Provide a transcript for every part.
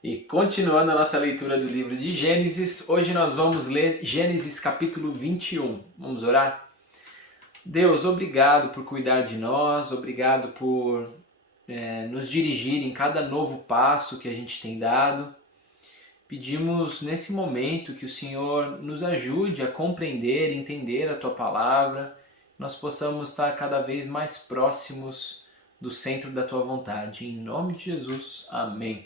E continuando a nossa leitura do livro de Gênesis, hoje nós vamos ler Gênesis capítulo 21. Vamos orar? Deus, obrigado por cuidar de nós, obrigado por nos dirigir em cada novo passo que a gente tem dado. Pedimos nesse momento que o Senhor nos ajude a compreender e entender a Tua palavra, nós possamos estar cada vez mais próximos do centro da Tua vontade. Em nome de Jesus, amém.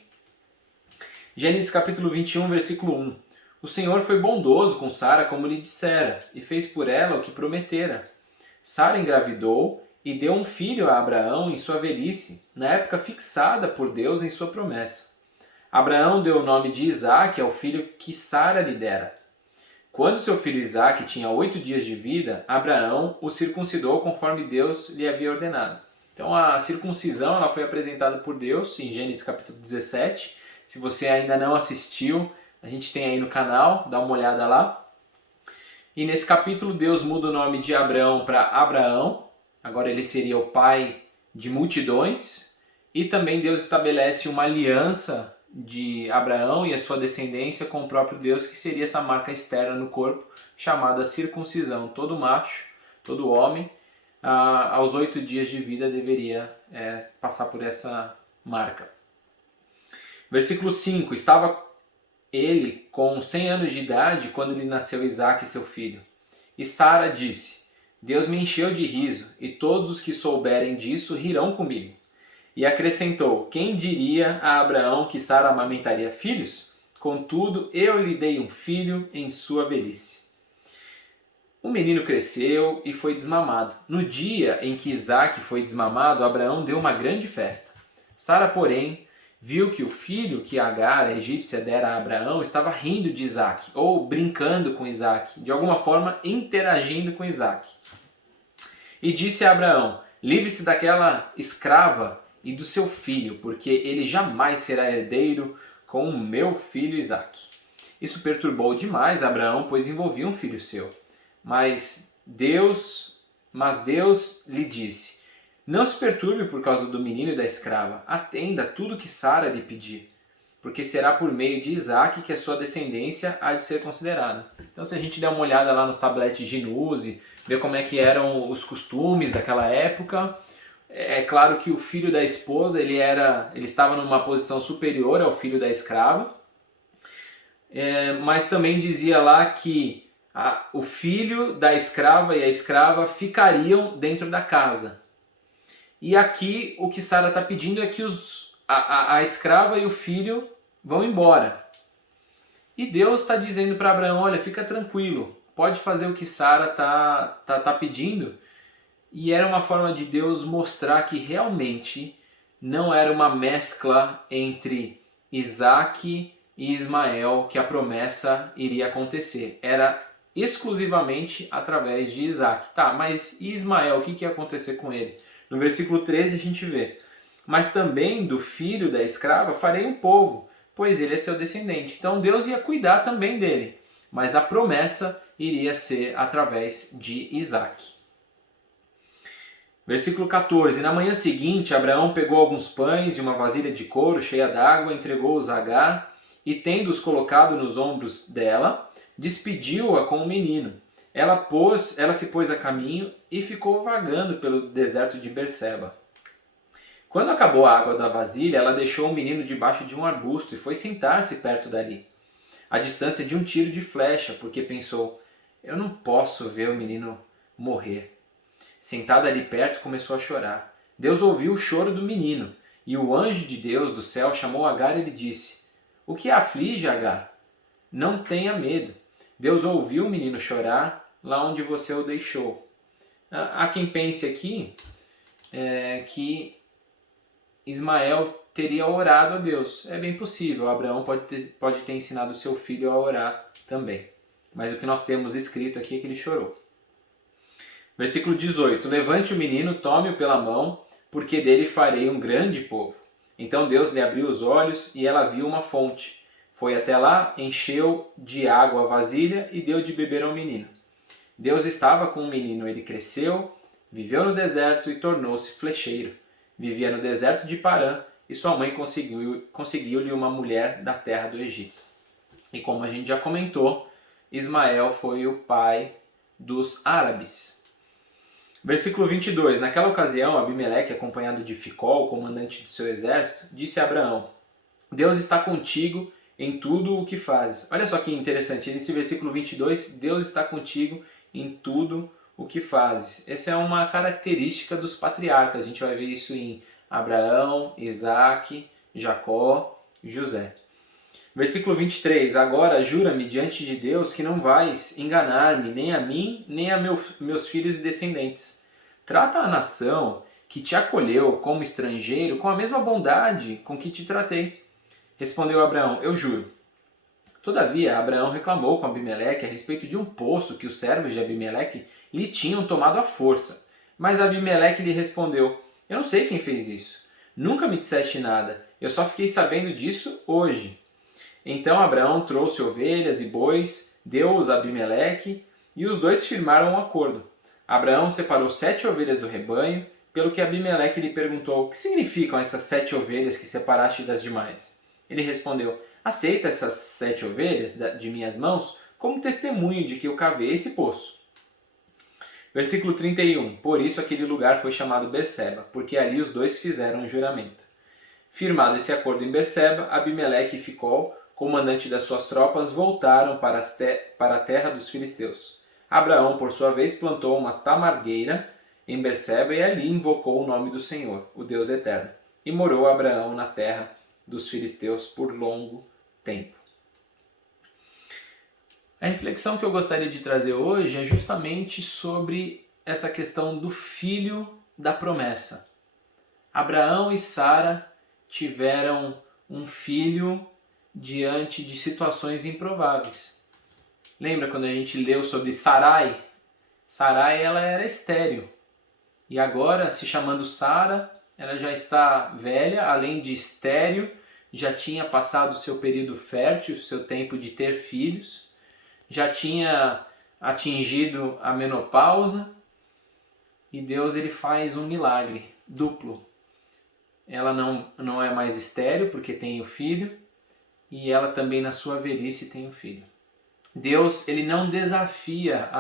Gênesis capítulo 21, versículo 1. O Senhor foi bondoso com Sara como lhe dissera, e fez por ela o que prometera. Sara engravidou e deu um filho a Abraão em sua velhice, na época fixada por Deus em sua promessa. Abraão deu o nome de Isaque ao filho que Sara lhe dera. Quando seu filho Isaque tinha 8 dias de vida, Abraão o circuncidou conforme Deus lhe havia ordenado. Então a circuncisão ela foi apresentada por Deus em Gênesis capítulo 17. Se você ainda não assistiu, a gente tem aí no canal, dá uma olhada lá. E nesse capítulo Deus muda o nome de Abraão para Abraão, agora ele seria o pai de multidões. E também Deus estabelece uma aliança de Abraão e a sua descendência com o próprio Deus, que seria essa marca externa no corpo, chamada circuncisão. Todo macho, todo homem, aos 8 dias de vida deveria passar por essa marca. Versículo 5. Estava ele com 100 anos de idade quando lhe nasceu Isaque, seu filho. E Sara disse, Deus me encheu de riso, e todos os que souberem disso rirão comigo. E acrescentou, quem diria a Abraão que Sara amamentaria filhos? Contudo, eu lhe dei um filho em sua velhice. O menino cresceu e foi desmamado. No dia em que Isaque foi desmamado, Abraão deu uma grande festa. Sara, porém, viu que o filho que Agar, a egípcia, dera a Abraão, estava rindo de Isaque, ou brincando com Isaque, de alguma forma interagindo com Isaque. E disse a Abraão, livre-se daquela escrava e do seu filho, porque ele jamais será herdeiro com o meu filho Isaque. Isso perturbou demais Abraão, pois envolvia um filho seu. Mas Deus lhe disse, não se perturbe por causa do menino e da escrava, atenda tudo que Sara lhe pedir, porque será por meio de Isaque que a sua descendência há de ser considerada. Então se a gente der uma olhada lá nos tabletes de Nuse, ver como é que eram os costumes daquela época, é claro que o filho da esposa ele estava numa posição superior ao filho da escrava, mas também dizia lá que o filho da escrava e a escrava ficariam dentro da casa. E aqui o que Sara está pedindo é que a escrava e o filho vão embora. E Deus está dizendo para Abraão, olha, fica tranquilo, pode fazer o que Sara tá pedindo. E era uma forma de Deus mostrar que realmente não era uma mescla entre Isaque e Ismael que a promessa iria acontecer. Era exclusivamente através de Isaque. Tá, mas e Ismael, o que ia acontecer com ele? No versículo 13 a gente vê. Mas também do filho da escrava farei um povo, pois ele é seu descendente. Então Deus ia cuidar também dele. Mas a promessa iria ser através de Isaque. Versículo 14. Na manhã seguinte, Abraão pegou alguns pães e uma vasilha de couro cheia d'água, entregou-os a Agar e, tendo-os colocado nos ombros dela, despediu-a com o menino. Ela se pôs a caminho e ficou vagando pelo deserto de Berseba. Quando acabou a água da vasilha, ela deixou o menino debaixo de um arbusto e foi sentar-se perto dali, à distância de um tiro de flecha, porque pensou, eu não posso ver o menino morrer. Sentada ali perto, começou a chorar. Deus ouviu o choro do menino, e o anjo de Deus do céu chamou Agar e lhe disse, o que a aflige, Agar? Não tenha medo. Deus ouviu o menino chorar lá onde você o deixou. Há quem pense aqui que Ismael teria orado a Deus. É bem possível, Abraão pode ter ensinado seu filho a orar também. Mas o que nós temos escrito aqui é que ele chorou. Versículo 18. Levante o menino, tome-o pela mão, porque dele farei um grande povo. Então Deus lhe abriu os olhos e ela viu uma fonte. Foi até lá, encheu de água a vasilha e deu de beber ao menino. Deus estava com o menino, ele cresceu, viveu no deserto e tornou-se flecheiro. Vivia no deserto de Parã e sua mãe conseguiu-lhe uma mulher da terra do Egito. E como a gente já comentou, Ismael foi o pai dos árabes. Versículo 22. Naquela ocasião, Abimeleque, acompanhado de Ficol, comandante do seu exército, disse a Abraão: Deus está contigo em tudo o que fazes. Olha só que interessante, nesse versículo 22, Deus está contigo em tudo o que fazes. Essa é uma característica dos patriarcas. A gente vai ver isso em Abraão, Isaque, Jacó, José. Versículo 23. Agora jura-me diante de Deus que não vais enganar-me, nem a mim, nem a meus filhos e descendentes. Trata a nação que te acolheu como estrangeiro com a mesma bondade com que te tratei. Respondeu Abraão: eu juro. Todavia, Abraão reclamou com Abimeleque a respeito de um poço que os servos de Abimeleque lhe tinham tomado à força. Mas Abimeleque lhe respondeu: eu não sei quem fez isso. Nunca me disseste nada. Eu só fiquei sabendo disso hoje. Então Abraão trouxe ovelhas e bois, deu-os a Abimeleque, e os dois firmaram um acordo. Abraão separou 7 ovelhas do rebanho, pelo que Abimeleque lhe perguntou: o que significam essas 7 ovelhas que separaste das demais? Ele respondeu: aceita essas 7 ovelhas de minhas mãos como testemunho de que eu cavei esse poço. Versículo 31. Por isso aquele lugar foi chamado Berseba, porque ali os dois fizeram um juramento. Firmado esse acordo em Berseba, Abimeleque e Ficol, comandante das suas tropas, voltaram para a terra dos filisteus. Abraão, por sua vez, plantou uma tamargueira em Berseba e ali invocou o nome do Senhor, o Deus eterno. E morou Abraão na terra dos filisteus por longo tempo. A reflexão que eu gostaria de trazer hoje é justamente sobre essa questão do filho da promessa. Abraão e Sara tiveram um filho diante de situações improváveis. Lembra quando a gente leu sobre Sarai? Sarai, ela era estéril. E agora, se chamando Sara, ela já está velha, além de estéril, já tinha passado o seu período fértil, o seu tempo de ter filhos, já tinha atingido a menopausa, e Deus ele faz um milagre duplo. Ela não é mais estéril porque tem o filho, e ela também na sua velhice tem o filho. Deus ele não desafia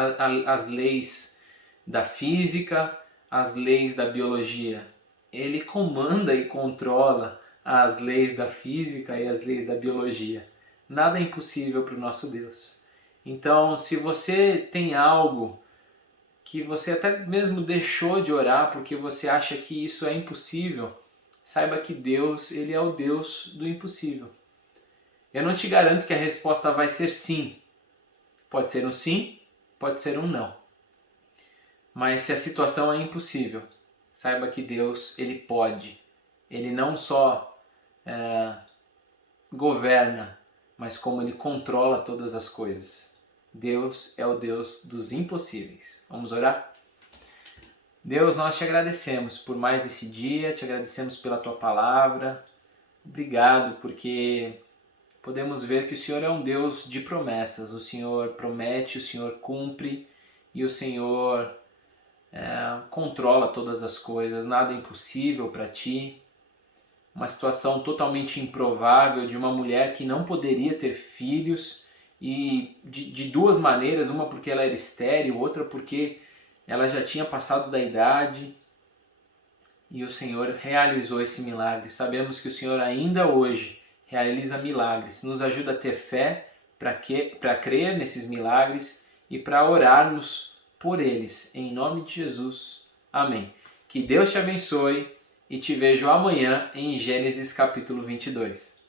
as leis da física, as leis da biologia. Ele comanda e controla as leis da física e as leis da biologia. Nada é impossível para o nosso Deus. Então, se você tem algo que você até mesmo deixou de orar porque você acha que isso é impossível, saiba que Deus ele é o Deus do impossível. Eu não te garanto que a resposta vai ser sim. Pode ser um sim, pode ser um não. Mas se a situação é impossível, saiba que Deus ele pode. Ele não só governa, mas como ele controla todas as coisas. Deus é o Deus dos impossíveis. Vamos orar? Deus, nós te agradecemos por mais esse dia, te agradecemos pela tua palavra. Obrigado porque podemos ver que o Senhor é um Deus de promessas. O Senhor promete, o Senhor cumpre e o Senhor controla todas as coisas. Nada é impossível para ti. Uma situação totalmente improvável de uma mulher que não poderia ter filhos e de duas maneiras, uma porque ela era estéril, outra porque ela já tinha passado da idade e o Senhor realizou esse milagre. Sabemos que o Senhor ainda hoje realiza milagres, nos ajuda a ter fé para crer nesses milagres e para orarmos por eles, em nome de Jesus. Amém. Que Deus te abençoe e te vejo amanhã em Gênesis capítulo 22.